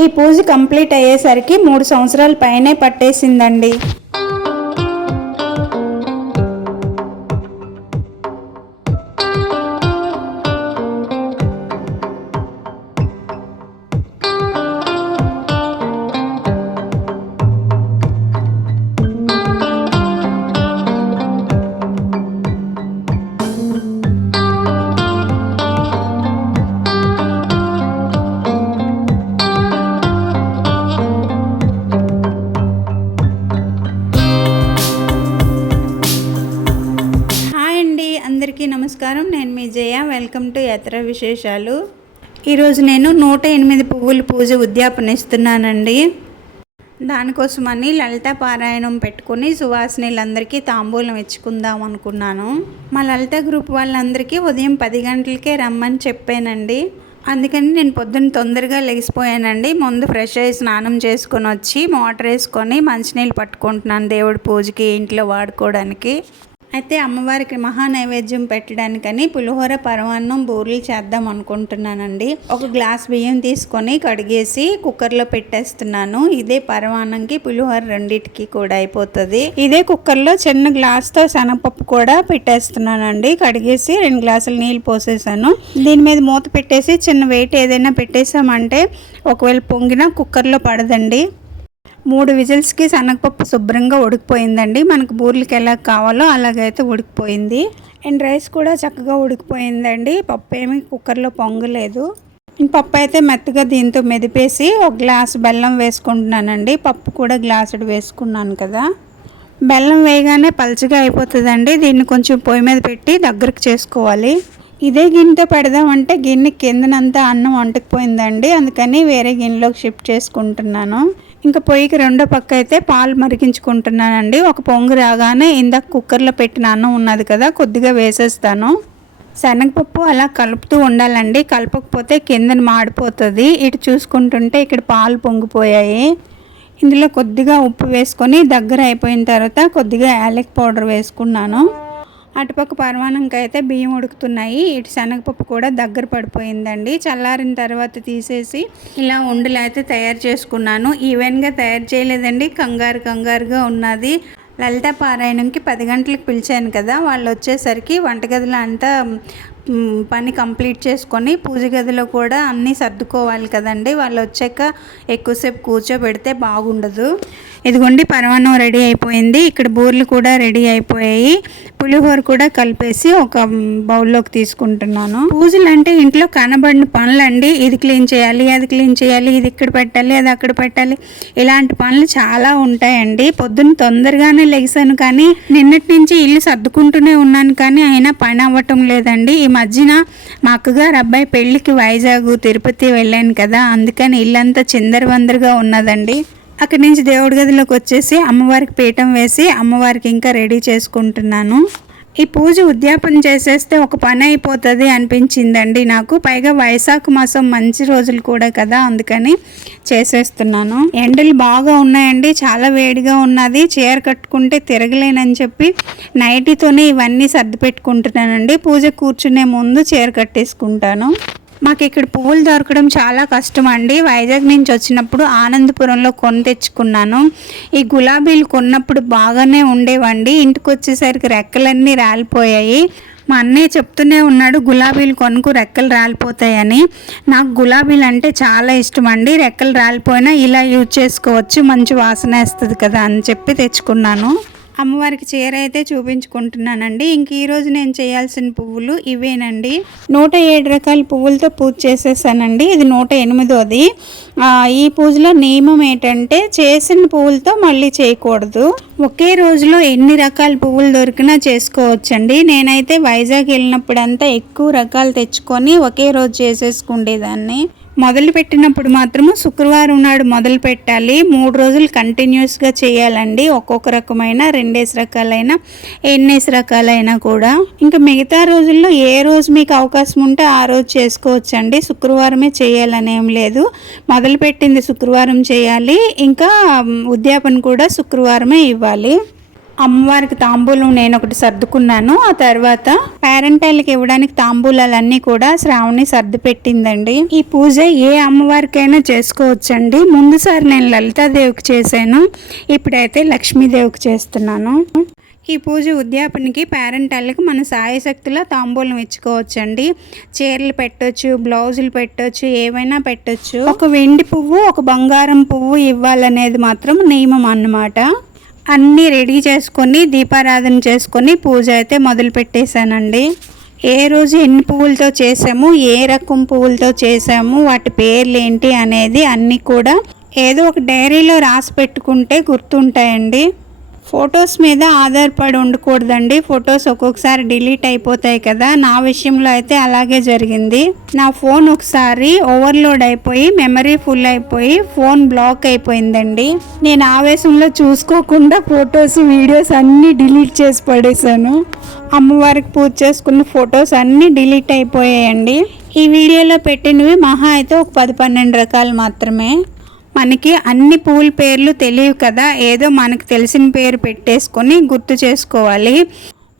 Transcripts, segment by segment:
ఈ పూజ కంప్లీట్ అయ్యేసరికి 3 సంవత్సరాల పైనే పట్టేసిందండి. అందరికీ నమస్కారం. నేను మీ జయ. వెల్కమ్ టు యాత్ర విశేషాలు. ఈరోజు నేను 108 పువ్వుల పూజ ఉద్యాపన ఇస్తున్నానండి. దానికోసమని లలిత పారాయణం పెట్టుకుని సువాసినులందరికీ తాంబూలం ఇచ్చుకుందాం అనుకున్నాను. మా లలిత గ్రూప్ వాళ్ళందరికీ ఉదయం 10 గంటలకే రమ్మని చెప్పానండి. అందుకని నేను పొద్దున్న తొందరగా లెగిసిపోయానండి. ముందు ఫ్రెష్ అయ్యి స్నానం చేసుకొని వచ్చి మోటార్ వేసుకొని మంచినీళ్ళు పట్టుకుంటున్నాను దేవుడి పూజకి ఇంట్లో వాడుకోవడానికి. అయితే అమ్మవారికి మహా నైవేద్యం పెట్టడానికని పులిహోర, పరమాన్నం, బూరెలు చేద్దాం అనుకుంటున్నానండి. ఒక గ్లాస్ బియ్యం తీసుకొని కడిగేసి కుక్కర్లో పెట్టేస్తున్నాను. ఇదే పరమాన్నంకి పులిహోర రెండింటికి కూడా అయిపోతుంది. ఇదే కుక్కర్లో చిన్న గ్లాస్తో శనగపప్పు కూడా పెట్టేస్తున్నానండి. కడిగేసి 2 గ్లాసులు నీళ్ళు పోసేసాను. దీని మీద మూత పెట్టేసి చిన్న వెయిట్ ఏదైనా పెట్టేసామంటే ఒకవేళ పొంగినా కుక్కర్లో పడదండి. 3 విజిల్స్కి శనగపప్పు శుభ్రంగా ఉడికిపోయిందండి. మనకు బూరెలకి ఎలా కావాలో అలాగైతే ఉడికిపోయింది. అండ్ రైస్ కూడా చక్కగా ఉడికిపోయిందండి. పప్పు ఏమీ కుక్కర్లో పొంగలేదు. పప్పు అయితే మెత్తగా దీంతో మెదిపేసి ఒక గ్లాస్ బెల్లం వేసుకుంటున్నానండి. పప్పు కూడా గ్లాసుడు వేసుకున్నాను కదా. బెల్లం వేయగానే పలుచగా అయిపోతుందండి. దీన్ని కొంచెం పొయ్యి మీద పెట్టి దగ్గరకు చేసుకోవాలి. ఇదే గిన్నెతో పెడదామంటే గిన్నె కిందనంతా అన్నం వంటుకుపోయిందండి. అందుకని వేరే గిన్నెలోకి షిఫ్ట్ చేసుకుంటున్నాను. ఇంకా పొయ్యికి రెండో పక్క అయితే పాలు మరిగించుకుంటున్నానండి. ఒక పొంగు రాగానే ఇందాక కుక్కర్లో పెట్టిన అన్నం ఉన్నది కదా, కొద్దిగా వేసేస్తాను. శనగపప్పు అలా కలుపుతూ ఉండాలండి. కలపకపోతే కిందన మాడిపోతుంది. ఇటు చూసుకుంటుంటే ఇక్కడ పాలు పొంగిపోయాయి. ఇందులో కొద్దిగా ఉప్పు వేసుకొని దగ్గర అయిపోయిన తర్వాత కొద్దిగా యాలక్ పౌడర్ వేసుకున్నాను. అటుపక్క పరమాన్నంకి అయితే బియ్యం ఉడుకుతున్నాయి. ఇటు శనగపప్పు కూడా దగ్గర పడిపోయిందండి. చల్లారిన తర్వాత తీసేసి ఇలా ఉండలు అయితే తయారు చేసుకున్నాను. ఈవెన్గా తయారు చేయలేదండి, కంగారుగా ఉన్నది. లలిత పారాయణంకి 10 గంటలకు పిలిచాను కదా, వాళ్ళు వచ్చేసరికి వంటగదిలో అంతా పని కంప్లీట్ చేసుకొని పూజ గదిలో కూడా అన్నీ సర్దుకోవాలి కదండి. వాళ్ళు వచ్చాక ఎక్కువసేపు కూర్చోబెడితే బాగుండదు. ఇదిగోండి పరమాన్నం రెడీ అయిపోయింది. ఇక్కడ బూరెలు కూడా రెడీ అయిపోయాయి. పులిహోర కూడా కలిపేసి ఒక బౌల్లోకి తీసుకుంటున్నాను. పూజలు అంటే ఇంట్లో కనబడిన పనులండి. ఇది క్లీన్ చేయాలి, అది క్లీన్ చేయాలి, ఇది ఇక్కడ పెట్టాలి, అది అక్కడ పెట్టాలి, ఇలాంటి పనులు చాలా ఉంటాయండి. పొద్దున్న తొందరగానే లెగిసాను కానీ నిన్నటి నుంచి ఇల్లు సర్దుకుంటూనే ఉన్నాను కానీ అయినా పని అవ్వటం లేదండి. ఈ మధ్యన మా అక్కగారు అబ్బాయి పెళ్ళికి వైజాగ్, తిరుపతి వెళ్ళాను కదా, అందుకని ఇల్లంతా చిందరవందరగా ఉన్నదండి. అక్కడి నుంచి దేవుడి గదిలోకి వచ్చేసి అమ్మవారికి పీఠం వేసి అమ్మవారికి ఇంకా రెడీ చేసుకుంటున్నాను. ఈ పూజ ఉద్యాపన చేసేస్తే ఒక పని అయిపోతుంది అనిపించిందండి నాకు. పైగా వైశాఖ మాసం మంచి రోజులు కూడా కదా, అందుకని చేసేస్తున్నాను. ఎండలు బాగా ఉన్నాయండి, చాలా వేడిగా ఉన్నది. చీర కట్టుకుంటే తిరగలేనని చెప్పి నైటీతోనే ఇవన్నీ సర్ది పెట్టుకుంటున్నానండి. పూజ కూర్చునే ముందు చీర కట్టేసుకుంటాను. మాకు ఇక్కడ పువ్వులు దొరకడం చాలా కష్టం అండి. వైజాగ్ నుంచి వచ్చినప్పుడు ఆనందపురంలో కొని తెచ్చుకున్నాను. ఈ గులాబీలు కొన్నప్పుడు బాగానే ఉండేవండి. ఇంటికి వచ్చేసరికి రెక్కలన్నీ రాలిపోయాయి. మా అన్నయ్య చెప్తూనే ఉన్నాడు గులాబీలు కొనుక్కు రెక్కలు రాలిపోతాయని. నాకు గులాబీలు అంటే చాలా ఇష్టం అండి. రెక్కలు రాలిపోయినా ఇలా యూజ్ చేసుకోవచ్చు, మంచి వాసన వేస్తుంది కదా అని చెప్పి తెచ్చుకున్నాను. అమ్మవారికి చీర అయితే చూపించుకుంటున్నానండి. ఇంక ఈరోజు నేను చేయాల్సిన పువ్వులు ఇవేనండి. 107 రకాల పువ్వులతో పూజ చేసేసానండి. ఇది 108ది. ఈ పూజలో నియమం ఏంటంటే చేసిన పువ్వులతో మళ్ళీ చేయకూడదు. ఒకే రోజులో ఎన్ని రకాల పువ్వులు దొరికినా చేసుకోవచ్చండి. నేనైతే వైజాగ్ వెళ్ళినప్పుడంతా ఎక్కువ రకాలు తెచ్చుకొని ఒకే రోజు చేసేసుకుండేదాన్ని. మొదలు పెట్టినప్పుడు మాత్రము శుక్రవారం నాడు మొదలు పెట్టాలి. 3 రోజులు కంటిన్యూస్గా చేయాలండి. ఒక్కొక్క రకమైన 2 రకాలైనా ఎన్నేసి రకాలైనా కూడా. ఇంకా మిగతా రోజుల్లో ఏ రోజు మీకు అవకాశం ఉంటే ఆ రోజు చేసుకోవచ్చండి. శుక్రవారమే చేయాలనేం లేదు. మొదలు పెట్టింది శుక్రవారం చేయాలి, ఇంకా ఉద్యాపన కూడా శుక్రవారమే ఇవ్వాలి. అమ్మవారికి తాంబూలం నేను ఒకటి సర్దుకున్నాను. ఆ తర్వాత పేరెంటాళ్ళకి ఇవ్వడానికి తాంబూలాలన్నీ కూడా శ్రావణి సర్ది పెట్టిందండి. ఈ పూజ ఏ అమ్మవారికైనా చేసుకోవచ్చండి. ముందుసారి నేను లలితాదేవికి చేశాను, ఇప్పుడైతే లక్ష్మీదేవికి చేస్తున్నాను. ఈ పూజ ఉద్యాపనకి పేరెంటాళ్ళకి మన సాయశక్తిలో తాంబూలం ఇచ్చుకోవచ్చండి. చీరలు పెట్టొచ్చు, బ్లౌజులు పెట్టొచ్చు, ఏవైనా పెట్టొచ్చు. ఒక వెండి పువ్వు, ఒక బంగారం పువ్వు ఇవ్వాలనేది మాత్రం నియమం అన్నమాట. అన్నీ రెడీ చేసుకొని దీపారాధన చేసుకొని పూజ అయితే మొదలు పెట్టేశానండి. ఏ రోజు ఎన్ని పువ్వులతో చేసాము, ఏ రకం పువ్వులతో చేసాము, వాటి పేర్లు ఏంటి అనేది అన్నీ కూడా ఏదో ఒక డైరీలో రాసి పెట్టుకుంటే గుర్తుంటాయండి. ఫొటోస్ మీద ఆధారపడి ఉండకూడదండి. ఫొటోస్ ఒక్కొక్కసారి డిలీట్ అయిపోతాయి కదా, నా విషయంలో అయితే అలాగే జరిగింది. నా ఫోన్ ఒకసారి ఓవర్లోడ్ అయిపోయి మెమరీ ఫుల్ అయిపోయి ఫోన్ బ్లాక్ అయిపోయిందండి. నేను ఆవేశంలో చూసుకోకుండా ఫొటోస్ వీడియోస్ అన్నీ డిలీట్ చేసి పడేశాను. అమ్మవారికి పూజ చేసుకున్న ఫొటోస్ అన్నీ డిలీట్ అయిపోయాయండి. ఈ వీడియోలో పెట్టినవి మహా అయితే ఒక 10-12 రకాలు మాత్రమే. మనకి అన్ని పూల పేర్లు తెలియవు కదా, ఏదో మనకు తెలిసిన పేరు పెట్టేసుకొని గుర్తు చేసుకోవాలి.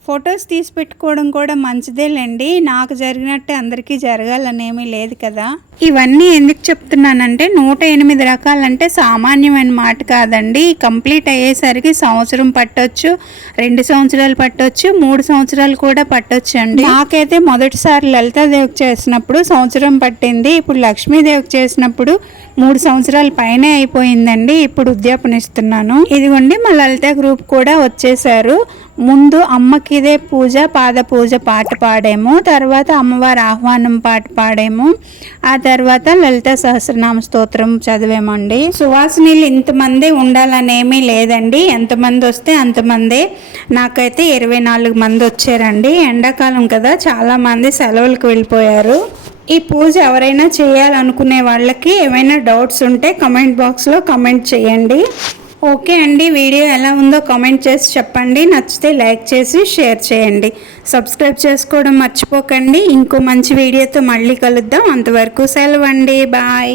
ఫొటోస్ తీసి పెట్టుకోవడం కూడా మంచిదేలేండి. నాకు జరిగినట్టే అందరికీ జరగాలనేమీ లేదు కదా. ఇవన్నీ ఎందుకు చెప్తున్నానంటే 108 రకాలంటే సామాన్యమైన మాట కాదండి. కంప్లీట్ అయ్యేసరికి సంవత్సరం పట్టొచ్చు, 2 సంవత్సరాలు పట్టొచ్చు, 3 సంవత్సరాలు కూడా పట్టొచ్చు అండి. నాకైతే మొదటిసారి లలితాదేవికి చేసినప్పుడు సంవత్సరం పట్టింది. ఇప్పుడు లక్ష్మీదేవికి చేసినప్పుడు 3 సంవత్సరాల పైనే అయిపోయిందండి. ఇప్పుడు ఉద్యాపన ఇస్తున్నాను. ఇదిగోండి మా లలిత గ్రూప్ కూడా వచ్చేసారు. ముందు అమ్మకి ఇదే పూజ, పాద పూజ పాట పాడాము, తర్వాత అమ్మవారి ఆహ్వానం పాట పాడాము, ఆ తర్వాత లలిత సహస్రనామ స్తోత్రం చదివామండి. సువాసినీలు ఇంతమంది ఉండాలనేమీ లేదండి, ఎంతమంది వస్తే అంతమందే. నాకైతే 24 మంది వచ్చారండి. ఎండాకాలం కదా, చాలామంది సెలవులకు వెళ్ళిపోయారు. ఈ పూజ ఎవరైనా చేయాలనుకునే వాళ్ళకి ఏమైనా డౌట్స్ ఉంటే కమెంట్ బాక్స్లో కమెంట్ చేయండి. ఓకే అండి, వీడియో ఎలా ఉందో కామెంట్ చేసి చెప్పండి. నచ్చితే లైక్ చేసి షేర్ చేయండి. సబ్స్క్రైబ్ చేసుకోవడం మర్చిపోకండి. ఇంకో మంచి వీడియోతో మళ్ళీ కలుద్దాం. అంతవరకు సెలవు అండి, బాయ్.